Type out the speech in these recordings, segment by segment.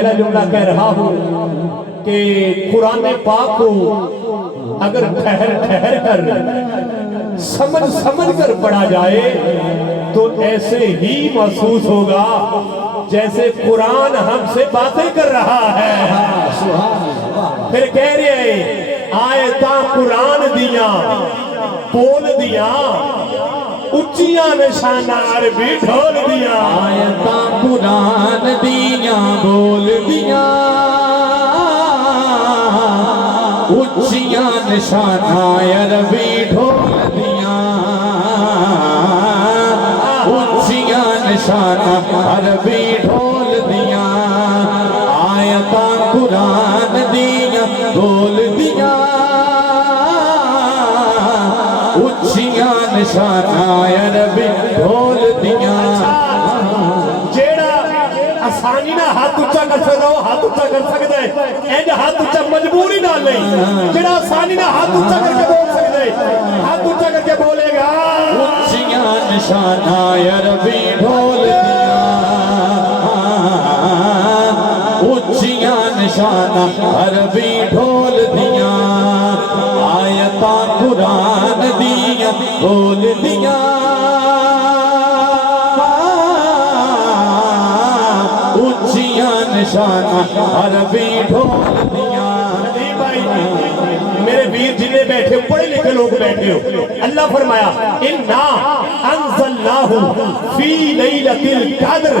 पहला जुमला कह रहा हूँ कि कुरान पाक को अगर ठहर ठहर कर समझ समझ कर पढ़ा जाए तो ऐसे ही महसूस होगा जैसे कुरान हमसे बातें कर रहा है। फिर कह रहे आयता कुरान दिया बोल दिया उच्चियां निशाना अरबी ढोल दिया। आयता कुरान दिया बोल दिया उच्चियां निशाना अरबी ढोल दिया उच्चियां निशाना अरबी ढोल दिया। आयता कुरान दिया बोल दिया उच्चियां निशाना अरबी ढोल दिया। जेड़ा आसानी ना हाथ उच्चा कर सकदा हो हाथ उच्चा कर सकदा है इंज हाथ उच्चा मजबूरी नाल नहीं। जेड़ा आसानी ना हाथ उच्चा करके बोल सकदा है हाथ उच्चा करके बोलेगा उच्चियां निशाना अरबी ढोल दिया उच्चियां निशाना अरबी ढोल दिया। आयता कुरान दिया बोल दिया उच्चियां निशाना अरबी ढोल दिया। नहीं भाई मेरे वीर जिन्हें बैठे पढ़े लिखे लोग बैठे हो अल्लाह फरमाया इन्ना अंज़लनाहु फी लैलतिल क़द्र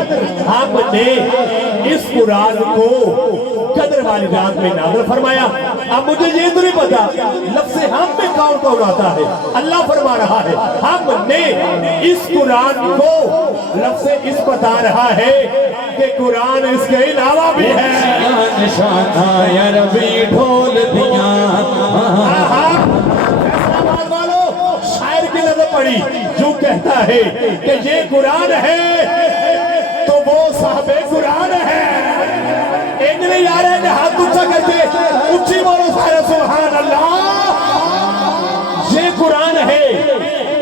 हमने इस कुरान को कद्र वाली रात में नाज़िल फरमाया। अब मुझे ये तो नहीं पता लफ्ज़ हम में कौन कौन आता है। अल्लाह फरमा रहा है हमने इस कुरान को लफ्ज़ इस बता रहा है कि कुरान इसके अलावा भी है। निशाना अरबी ढोल दिया। शायर की नजर पड़ी जो कहता है कि ये कुरान है तो वो साहबे कुरान है। एक नहीं आ रहे हाथ ऊंचा करके ऊंची बोलो सारे सुभान अल्लाह। ये कुरान है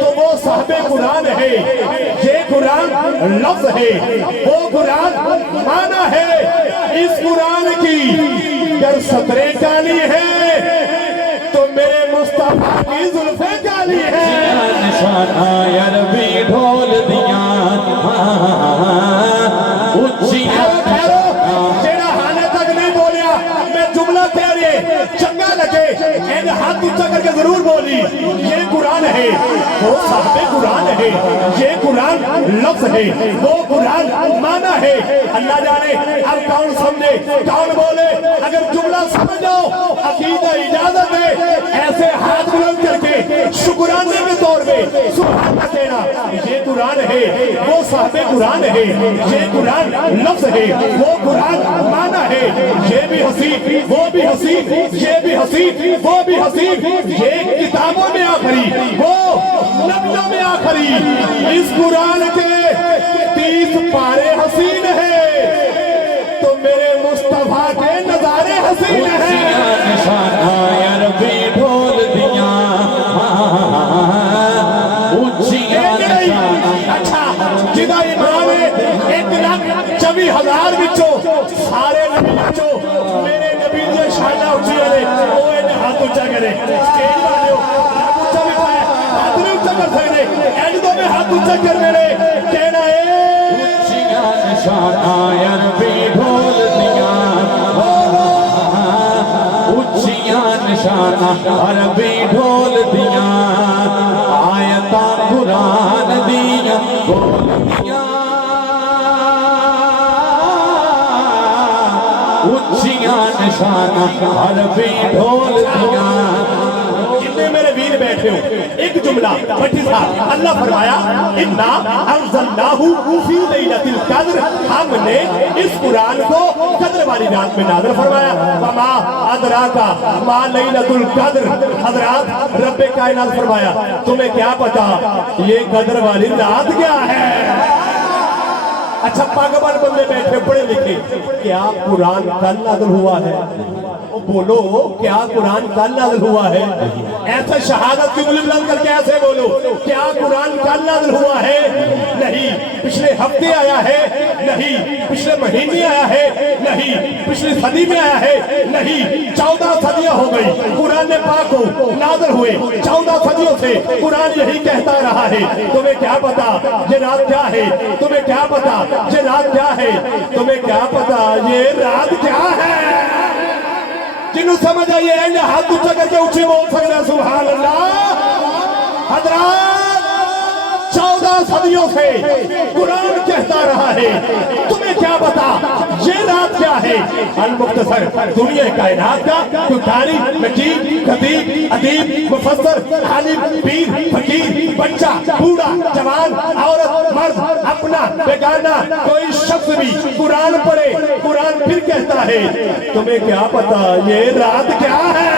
तो वो साहबे कुरान है। ये कुरान लफ्ज है वो कुरान माना है। इस कुरान की अगर सतरें काली है तो मेरे मुस्तफा की जुल्फे काली है। निशाना अरबी ढोल दिया जेड़ा हाले तक नहीं बोलिया मैं जुमला कह रहे चंगा लगे एंड हाथ ऊंचा करके जरूर बोली ये कुरान है वो साहबे कुरान है। ये कुरान लफ्ज है वो कुरान माना है। अल्लाह जाने अब कौन समझे कौन बोले। अगर जुमला समझ जाओ अकीदा इजाजत है ऐसे हाथ बुलंद करके शुक्राने के तौर पे सुभान अल्लाह कहना। ये कुरान है वो साहबे कुरान है। ये कुरान लफ्ज है वो कुरान माना है। ये भी हंसी वो भी हंसी ये भी हंसी वो भी हंसी। ये किताबों में आखिरी वो नबियों में आखिरी। इस कुरान के 30 पारे हसीन है तो मेरे मुस्तफा के नजारे हसीन है। निशाना अरबी ढोल दिया उच्चियां निशाना। अच्छा जिदा ईमान है 1,24,000 विचों सारे नबी विचों मेरे नबी दी शाना उच्चियां ने ओ इन हाथ ऊंचा करे स्टेज वाले हाथ ऊंचा भी पाया हाथ नहीं ऊंचा कर सकते एंड दो में हाथ ऊंचा कर मेरे कहना है उच्चियां निशाना अरबी ढोल दिया उच्चियां निशाना अरबी ढोल दिया। आयता कुरान दिया बोल दिया उच्चियां निशाना अरबी ढोल दिया। जितने मेरे वीर बैठे हो एक जुमला भट्टी साहब अल्लाह फरमाया इन्ना अंज़लनाहु फी लैलतिल क़द्र हमने इस कुरान को कद्र वाली रात में नाज़िल फरमाया। वमा अदराका मा लैलतुल क़द्र। हज़रात रब्बे कायनात फरमाया तुम्हें क्या पता ये कद्र वाली रात क्या है। अच्छा पागल बंदे बैठे पढ़े लिखे क्या कुरान कल नाज़िल हुआ है। बोलो क्या कुरान कल नाज़िल हुआ है? ऐसे शहादत की उंगली बुलंद करके ऐसे बोलो, क्या कुरान कल नाज़िल हुआ है? नहीं। पिछले हफ्ते आया है? नहीं। पिछले महीने आया है? नहीं। पिछली सदी में आया है? नहीं। 14 सदियां हो गई कुरान पाक को नाज़िल हुए, 14 सदियों से कुरान यही कहता रहा है। तुम्हें क्या पता ये रात क्या है? तुम्हें क्या पता ये रात क्या है? तुम्हें क्या पता ये रात क्या है? जिन्हों समझ आइए हाथ ऊंचा करके ऊंचे बोल सकते हैं सुभान अल्लाह। हजरात 14 सदियों से कुरान कहता रहा है, तुम्हें क्या पता ये रात क्या है? अल मुख्तसर दुनिया कायनात का कोई कारी, नकीब, खतीब, अदीब, मुफस्सर, आलिम, पीर, फकीर, बच्चा, बूढ़ा, जवान, औरत, मर्द, अपना, बेगाना, कोई शख्स भी कुरान पढ़े, कुरान फिर कहता है, तुम्हें क्या पता ये रात क्या है?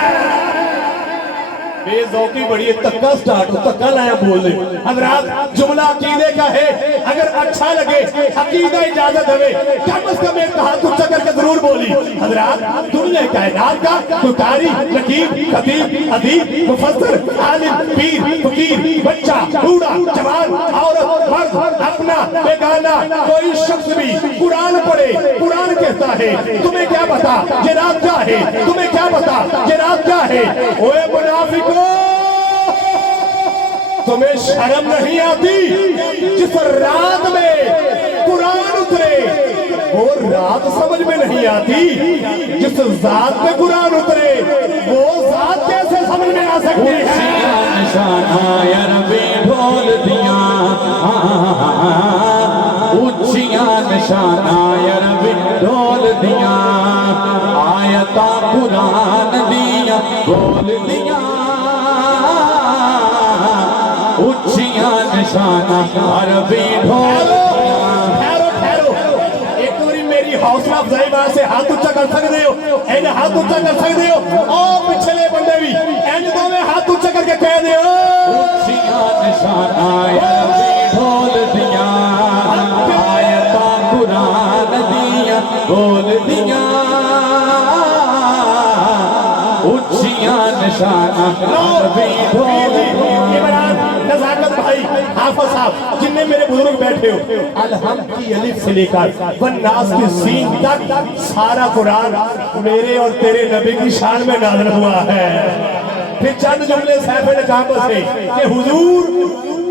बेज़ौकी बड़ी है, तक्का स्टार्ट हो, तक्का लाया बोल दे। हज़रात जुमला अकीदे का है, अगर अच्छा लगे अकीदा इजाजत हवे, कम से कम एक हाथ ऊंचा करके जरूर बोली। हज़रात दुनिया कायनात का कोई कारी, नकीब, खतीब, अदीब, मुफस्सिर, आलिम, पीर, फकीर, बच्चा, बूढ़ा, जवान, औरत, मर्द, अपना, बेगाना, कोई शख्स भी कुरान पढ़े, कुरान कहता है, तुम्हें क्या पता ये रात क्या है? तुम्हें क्या पता ये रात क्या है? ओए मुनाफिक, तुम्हें शर्म नहीं आती? जिस रात में कुरान उतरे वो रात समझ में नहीं आती? जिस जात पे कुरान उतरे वो जात कैसे समझ में आ सकती है? ढोल दिया ऊंचियां निशाना रबी ढोल दिया, आयता कुरान दिया बोल दिया, उच्चियां निशाना अरबी ढोल। ठहरो ठहरो, एक बारी मेरी हौसला अफजाई बात से हाथ ऊंचा कर सकते हो, एन हाथ ऊंचा कर सकते हो, और पिछले बंदे भी एन दो में हाथ ऊंचा करके कह दे, उच्चियां निशाना अरबी ढोल दिया, आयता कुरान दिया बोल दिया, उच्चियां निशाना अरबी ढोल दिया। नज़ाकत भाई, हाफिज साहब, जिनने मेरे बुजुर्ग बैठे हो, अलहम की अलिफ से लेकर वन्नास की सीन तक सारा कुरान मेरे और तेरे नबी की शान में नाज़िल हुआ है। फिर चंद जुमले सैफ नकाबत से कि हुजूर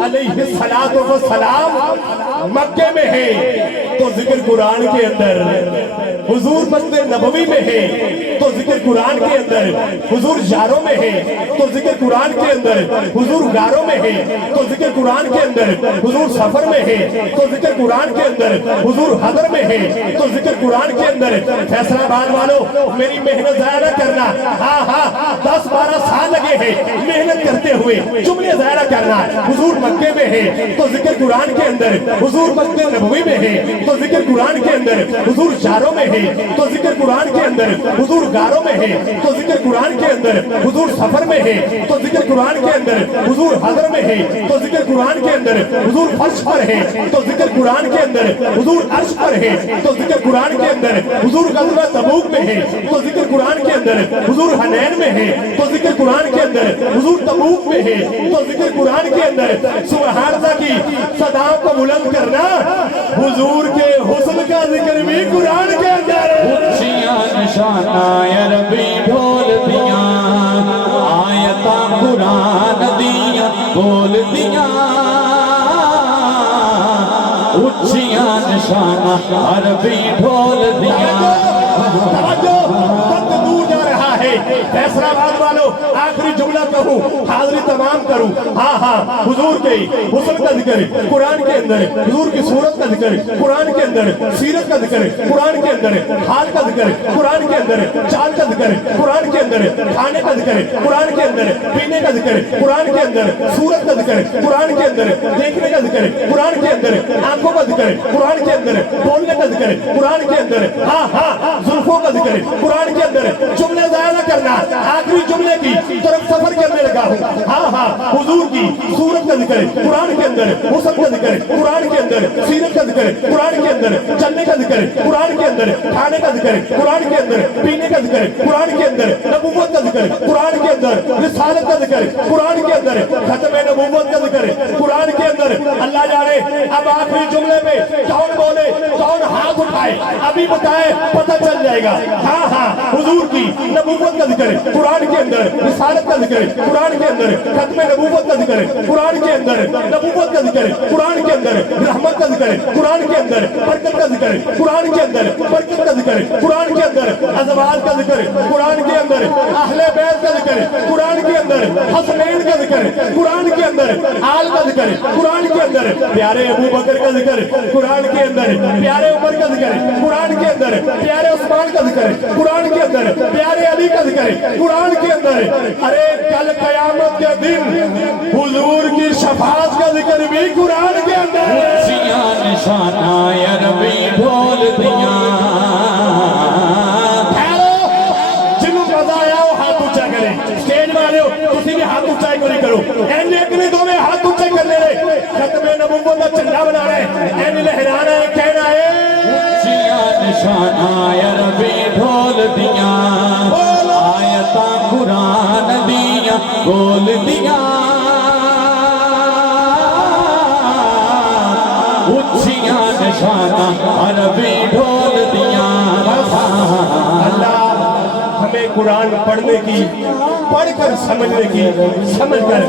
अलैहिस्सलातु वस्सलाम मक्के में है तो जिक्र कुरान के अंदर, हुजूर मस्जिद नबवी में है तो जिक्र कुरान के अंदर, हुजूर जारों में है तो जिक्र कुरान के अंदर, हुजूर गारों में है तो जिक्र कुरान के अंदर, हुजूर सफर में है तो जिक्र कुरान के अंदर, हुजूर हदर में है तो जिक्र कुरान के अंदर। फैसलाबाद वालों, मेरी मेहनत ज़ाया न करना। हाँ हाँ, 10-12 साल लगे हैं मेहनत करते हुए, जुमले ज़ाया न करना। हुजूर मक्के में है तो जिक्र कुरान के अंदर, हुजूर मस्जिद नबवी में है तो जिक्र कुरान के अंदर, हुजूर जारों में है तो जिक्र कुरान के अंदर, हुजूर गारों में है तो जिक्र कुरान के अंदर, हुजूर सफर में है तो जिक्र कुरान के अंदर, हुजूर हदर में है तो जिक्र कुरान के अंदर, हुजूर फर्श पर है तो जिक्र कुरान के अंदर, हुजूर अर्श पर है तो जिक्र कुरान के अंदर, हुजूर गज़वा तबूक में है तो जिक्र कुरान के अंदर, हुजूर हनैन में है तो जिक्र कुरान के अंदर, हुजूर तबूक में है तो जिक्र कुरान के अंदर। सुबहानअल्लाह की सदाओं को बुलंद करना, हुजूर के हुस्न का जिक्र भी कुरान के अंदर। उच्चियां निशाना रबी ढोल दिया, आयता कुरान दिया बोल दिया, उच्चियां निशाना अरबी ढोल दिया। वक्त दूर जा रहा है, फैसलाबाद वालों, आखिरी जुमला कहूँ, हाज़िरी तमाम करूँ। हाँ हाँ, हुजूर के हुस्न का जिक्र कुरान के अंदर, हुजूर की सूरत का जिक्र कुरान के अंदर, सीरत का जिक्र कुरान के अंदर, हाल का जिक्र कुरान के अंदर, चाल का जिक्र कुरान के अंदर, खाने का जिक्र कुरान के अंदर, पीने का जिक्र कुरान के अंदर, सूरत का जिक्र कुरान के अंदर, देखने का जिक्र कुरान के अंदर, आंखों का जिक्र कुरान के अंदर, बोलने का जिक्र कुरान के अंदर। हाँ हाँ, जुल्फों का जिक्र कुरान के अंदर। जुमले ज़ाया न करना, आखिरी जुमले की तरफ सफर करने लगा हूँ। हाँ हाँ, हुजूर की सूरत का जिक्र कुरान के अंदर, हुस्न का जिक्र कुरान के अंदर, सीरत का जिक्र कुरान के अंदर, चलने का जिक्र कुरान के अंदर, खाने का जिक्र कुरान के अंदर, पीने का जिक्र कुरान के अंदर, नबूवत का जिक्र कुरान के अंदर, रिसालत का जिक्र कुरान के अंदर, खत्म नबूवत का जिक्र कुरान के अंदर। अल्लाह जाने अब आखिरी जुमले में कौन बोले, कौन हाथ उठाए, अभी बताए पता चल जाएगा। हाँ हाँ, हुजूर की नबूवत का जिक्र कुरान के अंदर, रिसालत का जिक्र कुरान के अंदर, खत्म नबूवत का जिक्र कुरान के अंदर, नबूवत का जिक्र कुरान के अंदर, रहमत का जिक्र कुरान के अंदर, बरकत का जिक्र कुरान के अंदर, बरकत का जिक्र कुरान के अंदर, अज़वाज का जिक्र कुरान के अंदर, अहले बैत का जिक्र कुरान के अंदर, हसनैन का जिक्र कुरान के अंदर, आल का जिक्र कुरान के अंदर, प्यारे अबू बकर का जिक्र कुरान के अंदर, प्यारे उमर का जिक्र कुरान के अंदर, प्यारे उस्मान का जिक्र कुरान के अंदर, प्यारे अली का जिक्र कुरान के अंदर। अरे कल कयामत के दिन हुजूर की शफाअत का जिक्र भी कुरान के अंदर। सिया निशाना अरबी ढोल दिया जिन्हों मजा आया वो हाथ ऊंचा करे, स्टेज वाले हो तुसी भी हाथ ऊंचा करो, एन एक नहीं दो में हाथ ऊंचा कर ले रहे, खत्म नबूवत का झंडा बना रहे, एन लहराना है, कहना है सिया निशाना अरबी ढोल दिया आयता कुरान दिया बोल दिया उच्चिया निशाना अरबी ढोल दिया। अल्लाह हमें कुरान पढ़ने की, पढ़कर समझने की, समझकर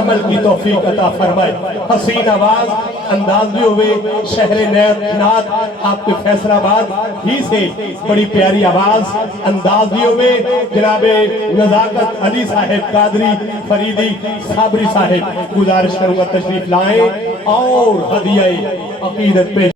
अमल की तौफीक अता फरमाए। हसीन आवाज अंदाज भी हुए शहर नात आपके फैसलाबाद ही से बड़ी प्यारी आवाज अंदाज भी हुए जनाबे नजाकत अली साहिब कादरी फरीदी साबरी साहिब। गुजारिश करूंगा तशरीफ लाएं और हदिया अकीदत पे